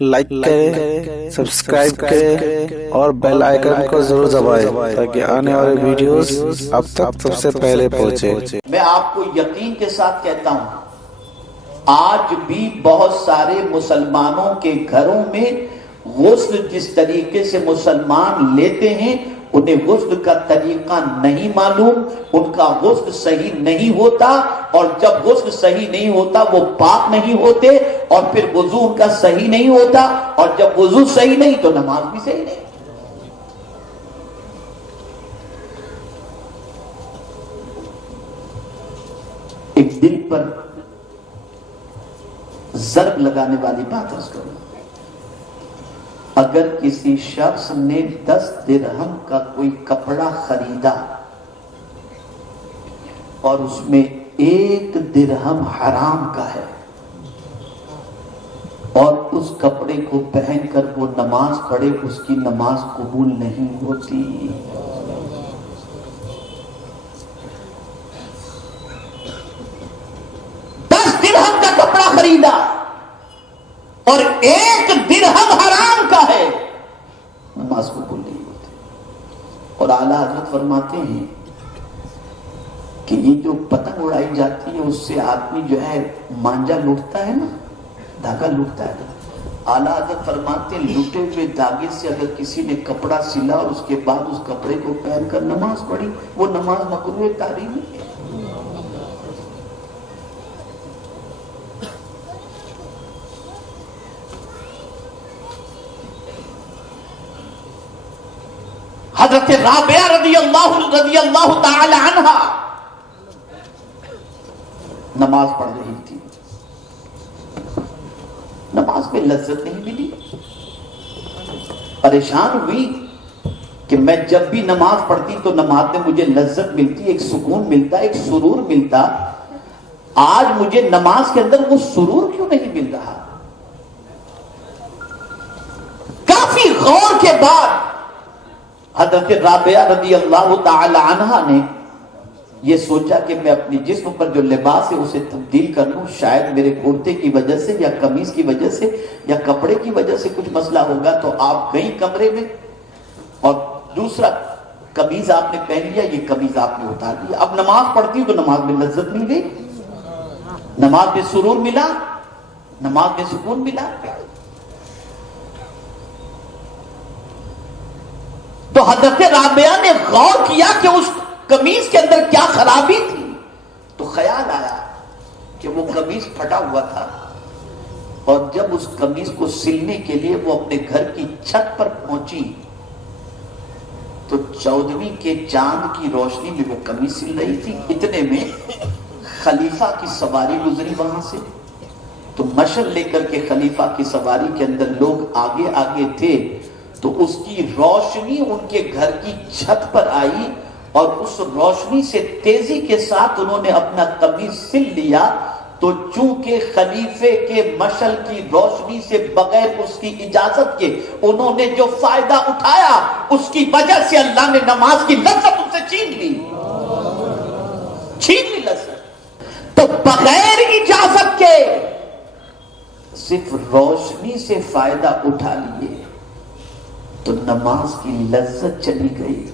Like کریں، subscribe کریں اور بیل آئیکن کو ضرور دبائیں تاکہ آنے والے ویڈیوز اب تک سب سے پہلے پہنچے۔ میں آپ کو یقین کے ساتھ کہتا ہوں، آج بھی بہت سارے مسلمانوں کے گھروں میں غسل جس طریقے سے مسلمان لیتے ہیں انہیں غسل کا طریقہ نہیں معلوم، ان کا غسل صحیح نہیں ہوتا، اور جب غسل صحیح نہیں ہوتا وہ پاک نہیں ہوتے، اور پھر وضو ان کا صحیح نہیں ہوتا، اور جب وضو صحیح نہیں تو نماز بھی صحیح نہیں۔ ایک دل پر ضرب لگانے والی بات عرض کروں، اگر کسی شخص نے 10 درہم کا کوئی کپڑا خریدا اور اس میں 1 درہم حرام کا ہے اور اس کپڑے کو پہن کر وہ نماز پڑھے، اس کی نماز قبول نہیں ہوتی۔ 10 درہم کا کپڑا خریدا اور 1 درہم حرام کا ہے، نماز قبول نہیں ہوتی۔ اور اعلیٰ حضرت فرماتے ہیں کہ یہ جو پتنگ اڑائی جاتی ہے اس سے آدمی جو ہے مانجا لوٹتا ہے نا، دھاگا لوٹتا ہے۔ اعلیٰ حضرت فرماتے ہیں لوٹے ہوئے دھاگے سے اگر کسی نے کپڑا سلا اور اس کے بعد اس کپڑے کو پہن کر نماز پڑھی، وہ نماز مقروء تحریمی ہے۔ حضرت رابعہ رضی اللہ تعالی عنہ نماز پڑھ رہی تھی، نماز میں لذت نہیں ملی، پریشان ہوئی کہ میں جب بھی نماز پڑھتی تو نماز میں مجھے لذت ملتی، ایک سکون ملتا، ایک سرور ملتا، آج مجھے نماز کے اندر وہ سرور کیوں نہیں مل رہا؟ کافی غور کے بعد حضرت رابعہ رضی اللہ تعالی عنہ نے یہ سوچا کہ میں اپنی جسم پر جو لباس ہے اسے تبدیل کر لوں، شاید میرے کرتے کی وجہ سے یا قمیص کی وجہ سے یا کپڑے کی وجہ سے کچھ مسئلہ ہوگا۔ تو آپ گئی کمرے میں اور دوسرا قمیص آپ نے پہن لیا، یہ قمیص آپ نے اتار لیا، اب نماز پڑھتی ہوں تو نماز میں لذت مل گئی، نماز میں سرور ملا، نماز میں سکون ملا۔ تو حضرت رابعہ نے غور کیا کہ اس قمیص کے اندر کیا خرابی تھی، تو خیال آیا کہ وہ قمیص پھٹا ہوا تھا، اور جب اس قمیص کو سلنے کے لیے وہ اپنے گھر کی چھت پر پہنچی تو 14ویں کے چاند کی روشنی میں وہ قمیص سل رہی تھی۔ اتنے میں خلیفہ کی سواری گزری وہاں سے، تو مشعل لے کر کے خلیفہ کی سواری کے اندر لوگ آگے آگے تھے، تو اس کی روشنی ان کے گھر کی چھت پر آئی، اور اس روشنی سے تیزی کے ساتھ انہوں نے اپنا قمیص سل لیا۔ تو چونکہ خلیفے کے مشعل کی روشنی سے بغیر اس کی اجازت کے انہوں نے جو فائدہ اٹھایا، اس کی وجہ سے اللہ نے نماز کی لذت ان سے چھین لی لذت۔ تو بغیر اجازت کے صرف روشنی سے فائدہ اٹھا لیے تو نماز کی لذت چلی گئی۔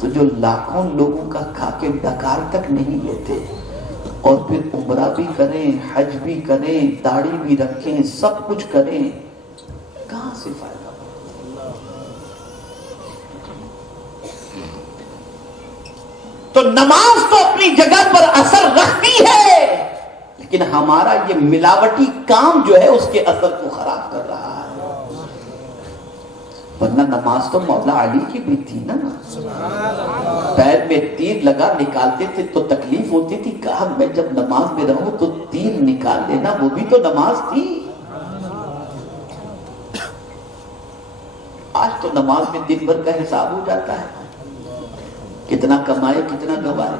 تو جو لاکھوں لوگوں کا کھا کے ڈکار تک نہیں لیتے اور پھر عمرہ بھی کریں، حج بھی کریں، داڑھی بھی رکھیں، سب کچھ کریں، کہاں سے فائدہ؟ تو نماز تو اپنی جگہ پر اثر رکھتی ہے، لیکن ہمارا یہ ملاوٹی کام جو ہے اس کے اثر کو خراب کر رہا ہے۔ ورنہ نماز تو مولا علی کی بھی تھی نا، پیر میں تیر لگا نکالتے تھے تو تکلیف ہوتی تھی، کہا میں جب نماز میں رہوں تو تیر نکال لینا، وہ بھی تو نماز تھی۔ آج تو نماز میں دن بھر کا حساب ہو جاتا ہے، کتنا کمائے کتنا گوائے۔